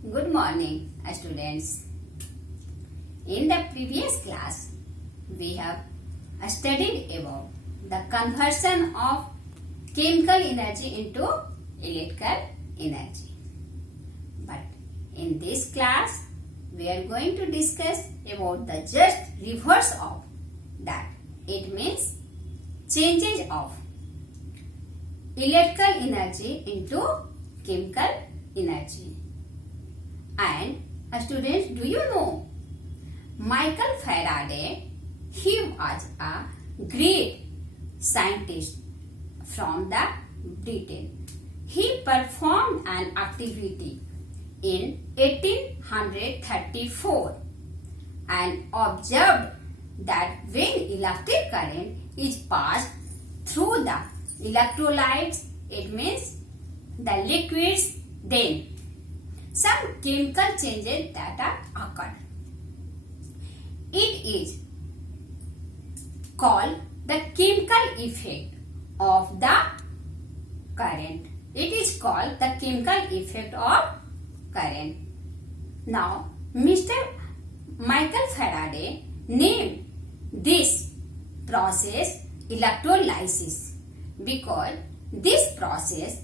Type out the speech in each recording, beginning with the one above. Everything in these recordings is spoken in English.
Good morning, students. In the previous class, we have studied about the conversion of chemical energy into electrical energy. But in this class, we are going to discuss about the just reverse of that. It means changes of electrical energy into chemical energy. And students, do you know Michael Faraday? He was a great scientist from the Britain. He performed an activity in 1834 and observed that when electric current is passed through the electrolytes, it means the liquids, then some chemical changes that are occurred. It is called the chemical effect of the current. It is called the chemical effect of current. Now, Mr. Michael Faraday named this process electrolysis because this process,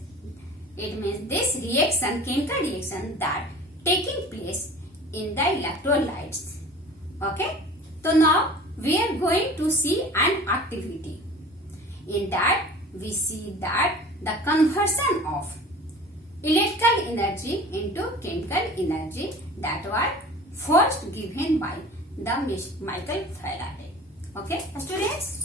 it means this reaction, chemical reaction that taking place in the electrolytes. Okay. So now we are going to see an activity. In that we see that the conversion of electrical energy into chemical energy that was first given by the Michael Faraday. Okay, students.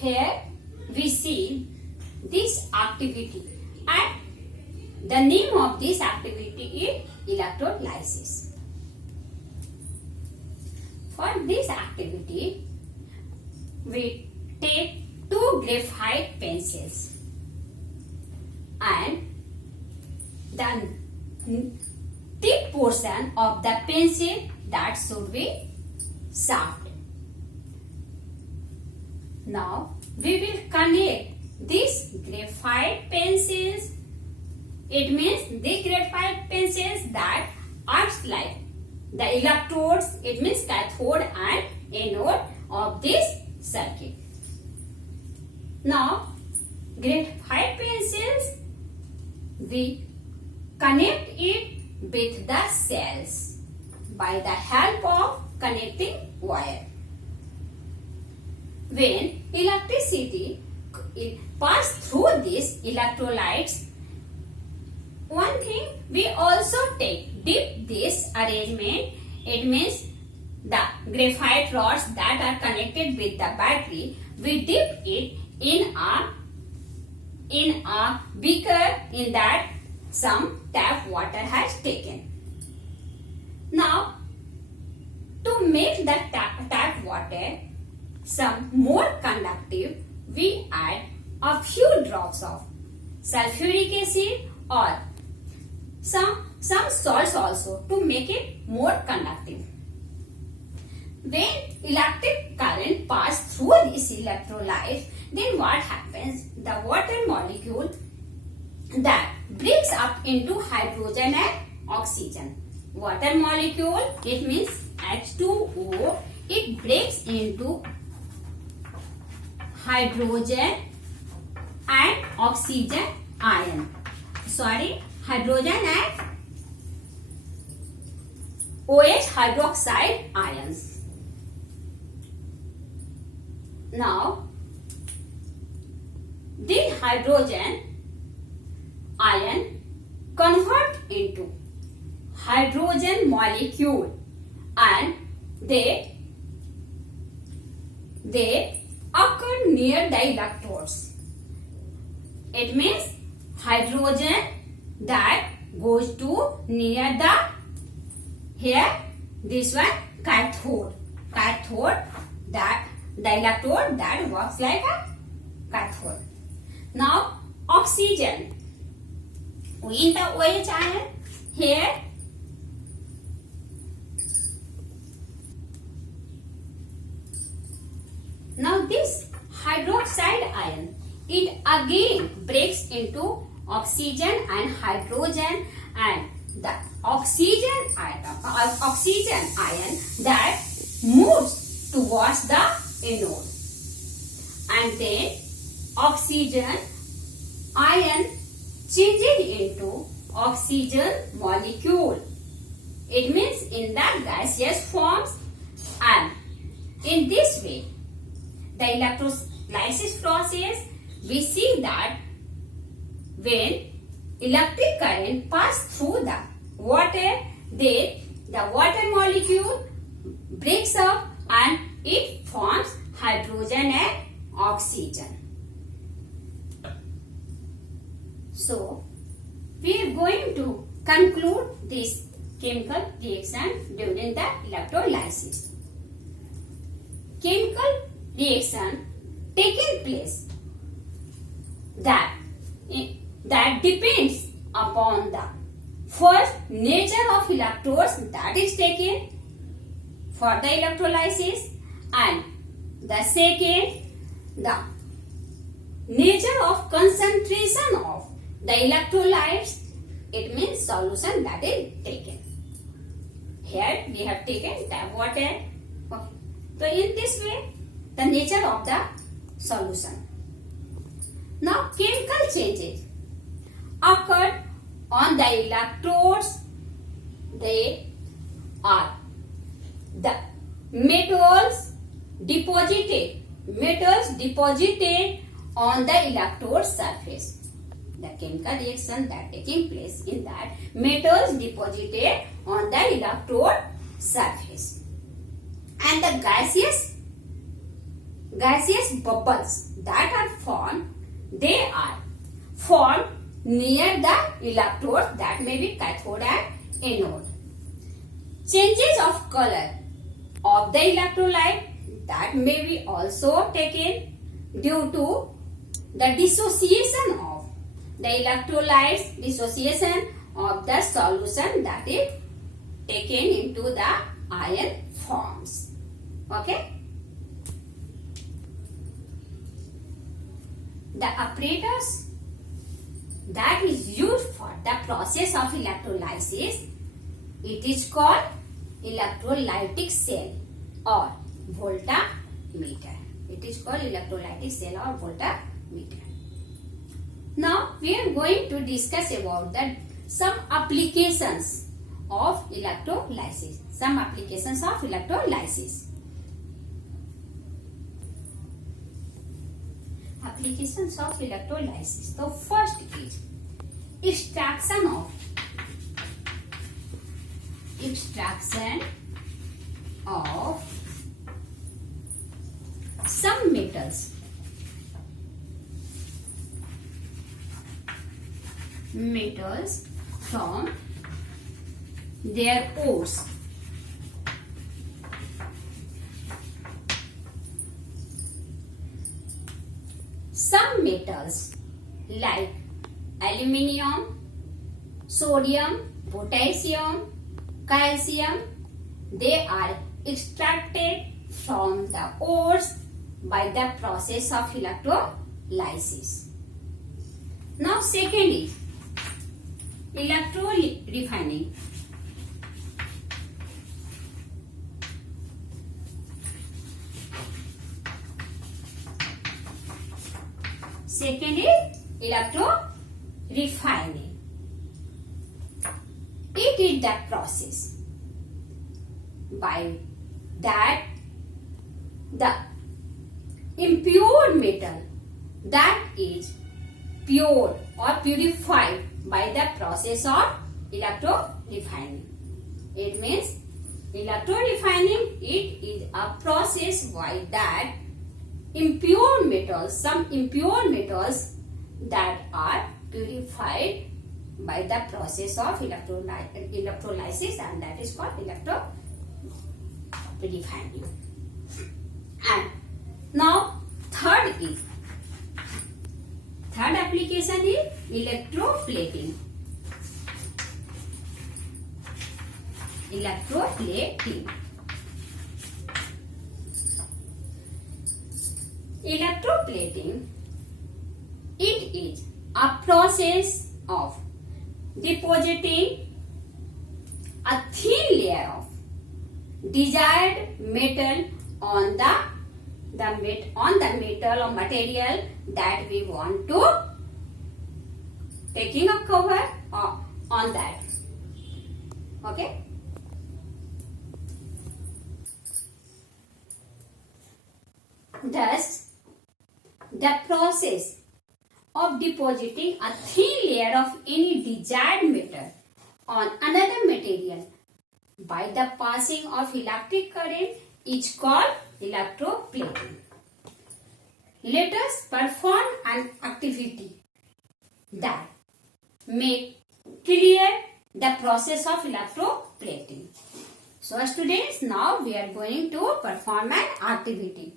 Here we see this activity and the name of this activity is electrolysis. For this activity, we take two graphite pencils and the tip portion of the pencil that should be sharp. Now we will connect these graphite pencils. It means the graphite pencils that acts like the electrodes. It means cathode and anode of this circuit. Now graphite pencils, we connect it with the cells by the help of connecting wire. When electricity passes through these electrolytes, one thing we also dip this arrangement. It means the graphite rods that are connected with the battery, we dip it in a beaker in that some tap water has taken. Now to make the tap water some more conductive, we add a few drops of sulfuric acid or some salts also to make it more conductive. When electric current passes through these electrolytes, then what happens? The water molecule that breaks up into hydrogen and oxygen. Water molecule, it means H2O, it breaks into hydrogen and oxygen ion. Hydrogen and OH hydroxide ions. Now, this hydrogen ion convert into hydrogen molecule and they occur near the electrodes. It means hydrogen that goes to near the, here this one cathode that the electrode that works like a cathode. Now oxygen in the OH ion, here this hydroxide ion, it again breaks into oxygen and hydrogen, and the oxygen ion that moves towards the anode, and then oxygen ion changes into oxygen molecule. It means in the gaseous forms, and in this way the electrolysis process, we see that when electric current passes through the water, then the water molecule breaks up and it forms hydrogen and oxygen. So, we are going to conclude this chemical reaction during the electrolysis. Chemical reaction taking place that depends upon the first nature of electrodes that is taken for the electrolysis, and the second the nature of concentration of the electrolytes, it means solution that is taken. Here we have taken tap water. Okay. So in this way the nature of the solution. Now chemical changes occur on the electrodes. They are the metals deposited on the electrode surface. The chemical reaction that taking place in that metals deposited on the electrode surface, and the gaseous bubbles that are formed, they are formed near the electrode, that may be cathode and anode. Changes of color of the electrolyte, that may be also taken due to the dissociation of the electrolytes, dissociation of the solution that is taken into the ion forms. Okay. The apparatus that is used for the process of electrolysis, it is called electrolytic cell or voltameter. It is called electrolytic cell or voltameter. Now we are going to discuss about some applications of electrolysis. Some applications of electrolysis. Applications of electrolysis. The first is extraction of some metals from their ores. Some metals like aluminium, sodium, potassium, calcium, they are extracted from the ores by the process of electrolysis. Now second is electro-refining. Second is electro-refining. It is the process by that the impure metal that is pure or purified by the process of electro-refining. It means electro-refining, it is a process by that impure metals, some impure metals that are purified by the process of electrolysis, and that is called electro-refining. And now third application is electroplating. Electroplating, it is a process of depositing a thin layer of desired metal on the metal or material that we want to taking a cover on that. Okay. Thus, the process of depositing a thin layer of any desired metal on another material by the passing of electric current is called electroplating. Let us perform an activity that make clear the process of electroplating. So students, now we are going to perform an activity.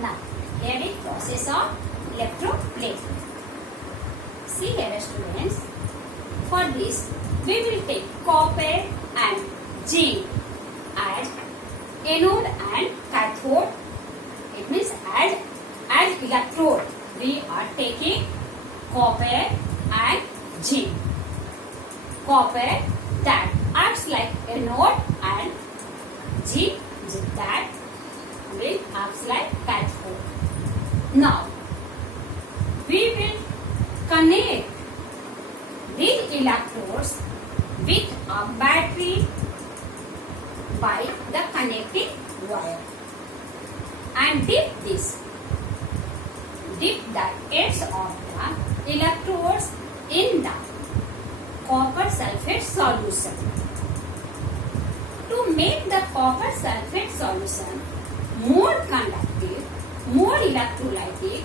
Now, here is process of electroplating. See here students, for this we will take copper and zinc as anode and cathode. It means as electrode we are taking copper and zinc. Copper that acts like anode and zinc that will act like cathode. Now we will connect these electrodes with a battery by the connecting wire and dip the ends of the electrodes in the copper sulfate solution. To make the copper sulfate solution more conductive, more electrolytic,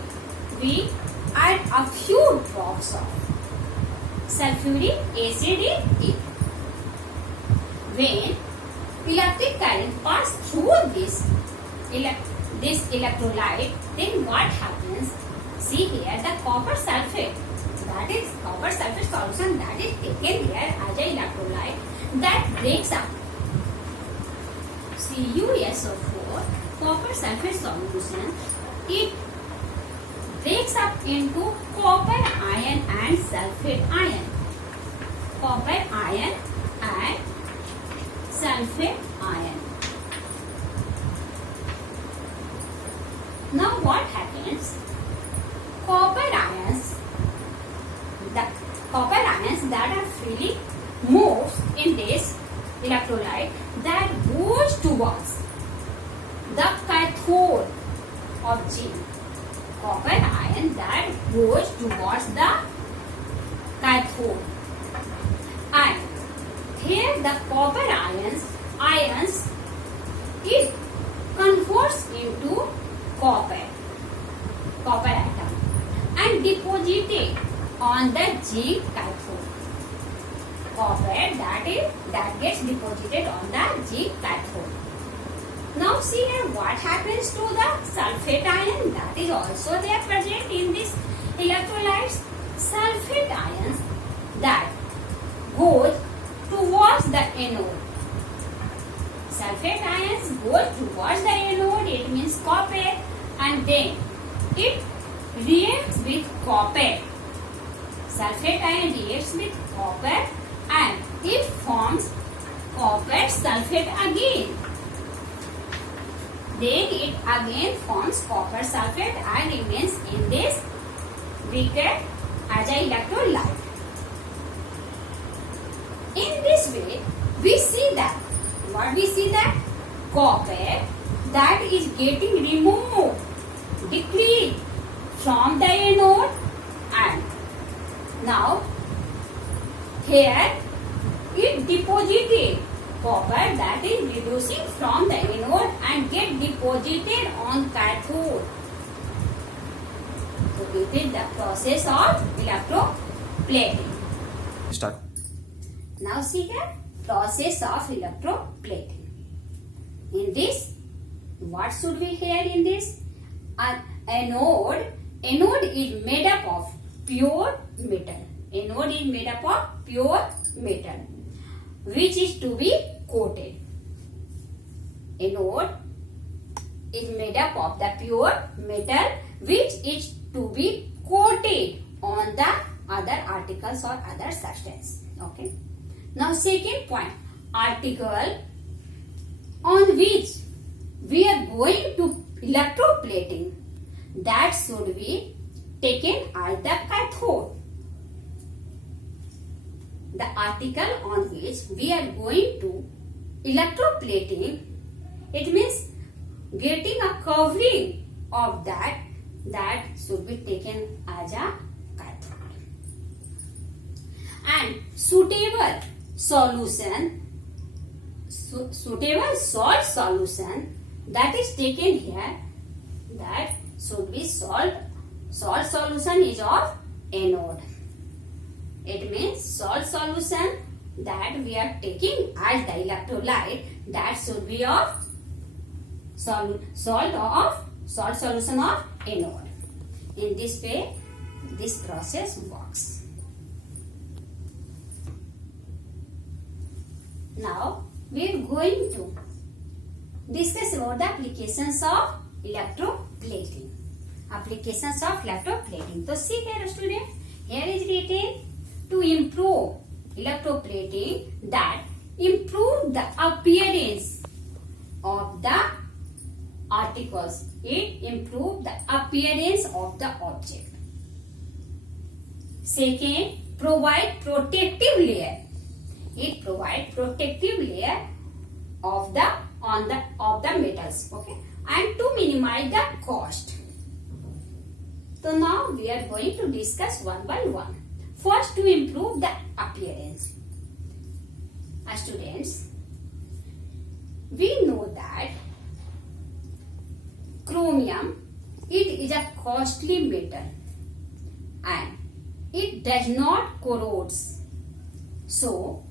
we add a few drops of sulfuric acid in it. When electric current passes through this electrolyte, then what happens? See here the copper sulfate, that is copper sulfate solution that is taken here as an electrolyte, that breaks up CuSO4 copper sulfate solution. It breaks up into copper ion and sulfate ion. Copper ion and sulfate ion. Now what happens? Copper ions that are freely moves in this electrolyte that goes towards the cathode of zinc. Copper ion that goes towards the cathode, and here the copper ions it converts into copper atom and deposited on the zinc cathode. Copper that gets deposited on the zinc cathode. Now see here what happens to the sulfate ion that is also there present in this electrolytes. Sulfate ions that goes towards the anode. Sulfate ions goes towards the anode, it means copper, and then it reacts with copper. Sulfate ion reacts with copper and it forms copper sulfate again. Then it again forms copper sulfate and remains in this beaker as an electrolyte. In this way, we see that copper that is getting removed, decreased from the anode, and now here it deposited copper that is reducing from the anode and get deposited on cathode. So it is the process of electroplating. Start. Now see the process of electroplating. In this, what should we hear in this? An anode is made up of pure metal. Anode is made up of pure metal, which is to be coated. Anode is made up of the pure metal, which is to be coated on the other articles or other substance. Okay. Now second point, article on which we are going to electroplating, that should be taken as the cathode. The article on which we are going to electroplating, it means getting a covering of that should be taken as a cathode. And suitable salt solution that is taken here, that should be salt solution is of anode. It means salt solution that we are taking as the electrolyte, that should be of salt solution of anode. In this way, this process works. Now we are going to discuss about the applications of electroplating. Applications of electroplating. So see here, student, here is written to improve electroplating, that improve the appearance of the articles. It improve the appearance of the object. Second, provide protective layer. It provide protective layer of the metals. Okay, and to minimize the cost. So now we are going to discuss one by one. First, to improve the appearance. Students, we know that chromium, it is a costly metal and it does not corrode. So,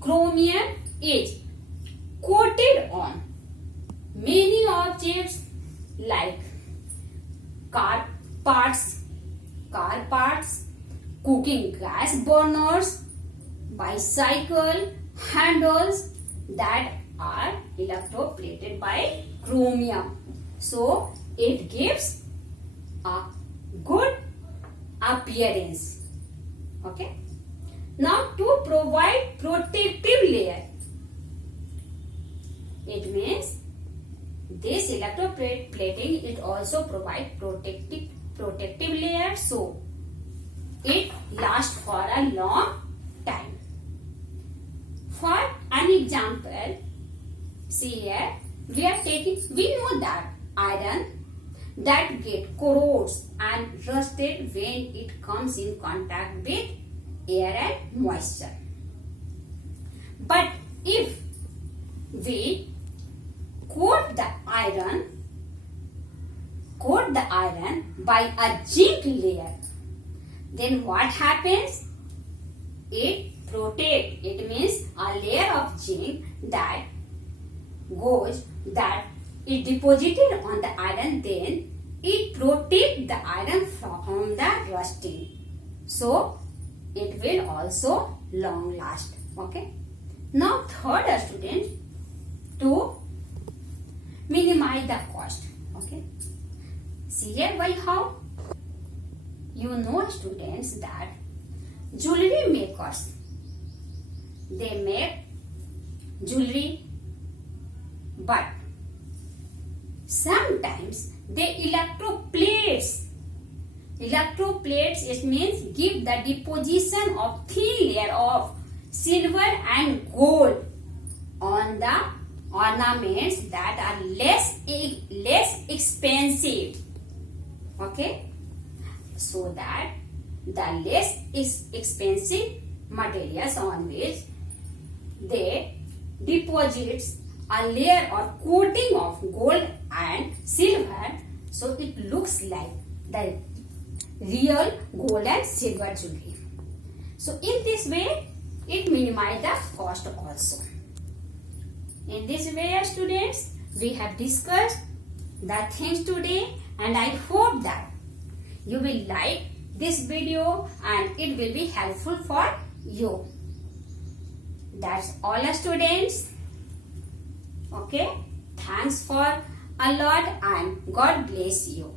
chromium is coated on many objects like car parts, cooking gas burners, bicycle handles, that are electroplated by chromium. So it gives a good appearance. Okay. Now to provide protective layer, it means this electroplating, it also provides protective layer, so it lasts for a long time. For an example, see here, we know that iron that get corrodes and rusted when it comes in contact with air and moisture. But if we coat the iron by a zinc layer, then what happens? It protects. It means a layer of zinc that is deposited on the iron, then it protects the iron from the rusting. So it will also long last. Okay. Now third, student, to minimize the cost. Okay. See here by how? You know, students, that jewelry makers, they make jewelry, but sometimes they electroplates. Electroplates, it means give the deposition of thin layer of silver and gold on the ornaments that are less expensive. Okay, so that the less expensive materials on which they deposit a layer or coating of gold and silver, so it looks like the real gold and silver jewelry. So in this way, it minimizes the cost also. In this way, students, we have discussed the things today, and I hope that you will like this video and it will be helpful for you. That's all, students. Okay, thanks for a lot and God bless you.